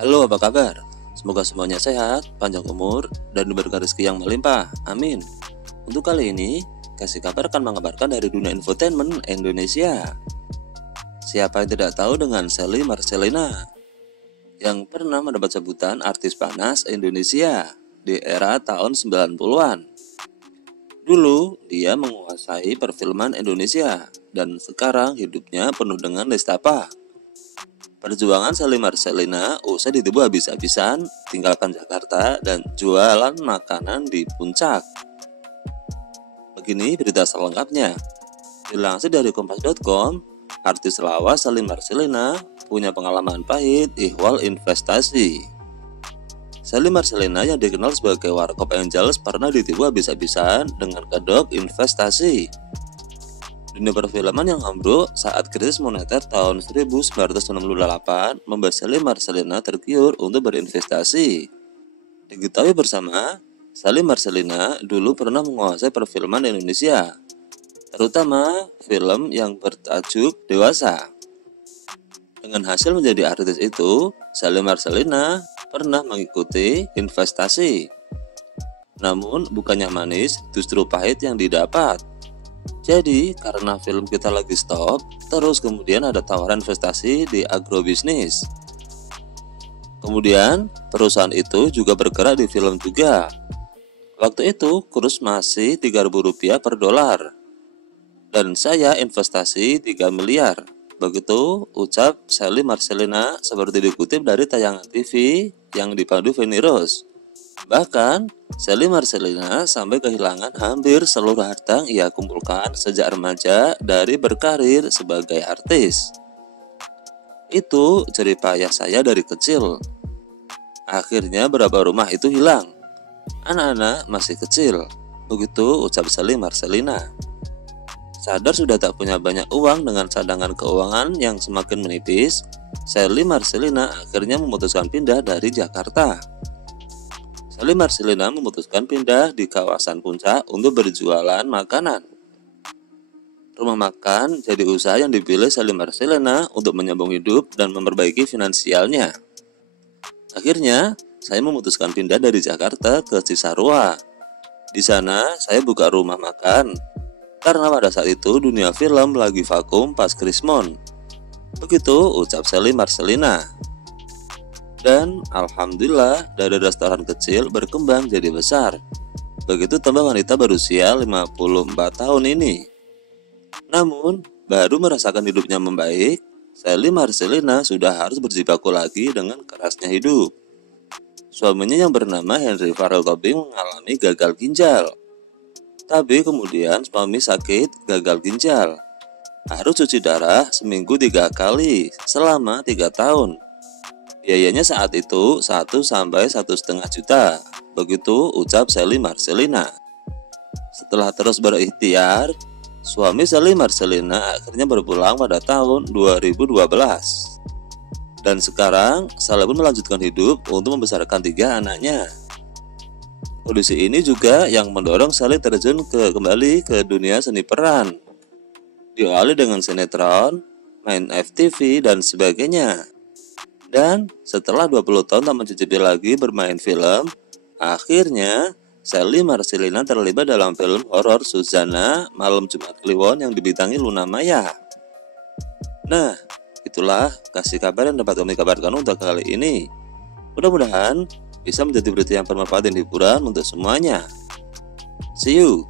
Halo, apa kabar? Semoga semuanya sehat, panjang umur, dan diberikan rezeki yang melimpah. Amin. Untuk kali ini, Kasih Kabar akan mengabarkan dari dunia infotainment Indonesia. Siapa yang tidak tahu dengan Shelly Marcelina, yang pernah mendapat sebutan artis panas Indonesia di era tahun 90-an. Dulu, dia menguasai perfilman Indonesia, dan sekarang hidupnya penuh dengan nestapa. Perjuangan Shelly Marcelina usai ditipu habis-habisan, tinggalkan Jakarta dan jualan makanan di puncak. Begini berita selengkapnya. Dilansir dari kompas.com, artis lawas Shelly Marcelina punya pengalaman pahit ihwal investasi. Shelly Marcelina yang dikenal sebagai Warkop Angels pernah ditipu habis-habisan dengan kedok investasi. Dunia perfilman yang ambruk saat krisis moneter tahun 1998 membuat Shelly Marcelina tergiur untuk berinvestasi. Diketahui bersama, Shelly Marcelina dulu pernah menguasai perfilman Indonesia, terutama film yang bertajuk Dewasa. Dengan hasil menjadi artis itu, Shelly Marcelina pernah mengikuti investasi. Namun bukannya manis, justru pahit yang didapat. Jadi, karena film kita lagi stop, terus kemudian ada tawaran investasi di agrobisnis. Kemudian, perusahaan itu juga bergerak di film juga. Waktu itu, kurs masih Rp3.000 per dolar. Dan saya investasi 3 miliar. Begitu ucap Shelly Marcelina seperti dikutip dari tayangan TV yang dipandu Feni Rose. Bahkan, Shelly Marcelina sampai kehilangan hampir seluruh harta yang ia kumpulkan sejak remaja dari berkarir sebagai artis. Itu jerih payah saya dari kecil. Akhirnya berapa rumah itu hilang. Anak-anak masih kecil. Begitu ucap Shelly Marcelina. Sadar sudah tak punya banyak uang dengan cadangan keuangan yang semakin menipis, Shelly Marcelina akhirnya memutuskan pindah dari Jakarta. Shelly Marcelina memutuskan pindah di kawasan puncak untuk berjualan makanan. Rumah makan jadi usaha yang dipilih Shelly Marcelina untuk menyambung hidup dan memperbaiki finansialnya. Akhirnya, saya memutuskan pindah dari Jakarta ke Cisarua. Di sana, saya buka rumah makan. Karena pada saat itu dunia film lagi vakum pas Krismon. Begitu ucap Shelly Marcelina. Dan alhamdulillah dari restoran kecil berkembang jadi besar. Begitu tambah wanita berusia 54 tahun ini. Namun baru merasakan hidupnya membaik, Shelly Marcelina sudah harus berjibaku lagi dengan kerasnya hidup. Suaminya yang bernama Henry Farrell Tobing mengalami gagal ginjal. Tapi kemudian suami sakit gagal ginjal. Harus cuci darah seminggu 3 kali selama 3 tahun. Biayanya saat itu 1 sampai 1,5 juta. Begitu ucap Shelly Marcelina. Setelah terus berikhtiar, suami Shelly Marcelina akhirnya berpulang pada tahun 2012. Dan sekarang Shelly pun melanjutkan hidup untuk membesarkan 3 anaknya. Kondisi ini juga yang mendorong Shelly terjun kembali ke dunia seni peran. Diawali dengan sinetron, main FTV dan sebagainya. Dan setelah 20 tahun tak mencicipi lagi bermain film, akhirnya Shelly Marcelina terlibat dalam film horor Suzana Malam Jumat Kliwon yang dibintangi Luna Maya. Nah, itulah kasih kabar yang dapat kami kabarkan untuk kali ini. Mudah-mudahan bisa menjadi berita yang bermanfaat dan hiburan untuk semuanya. See you.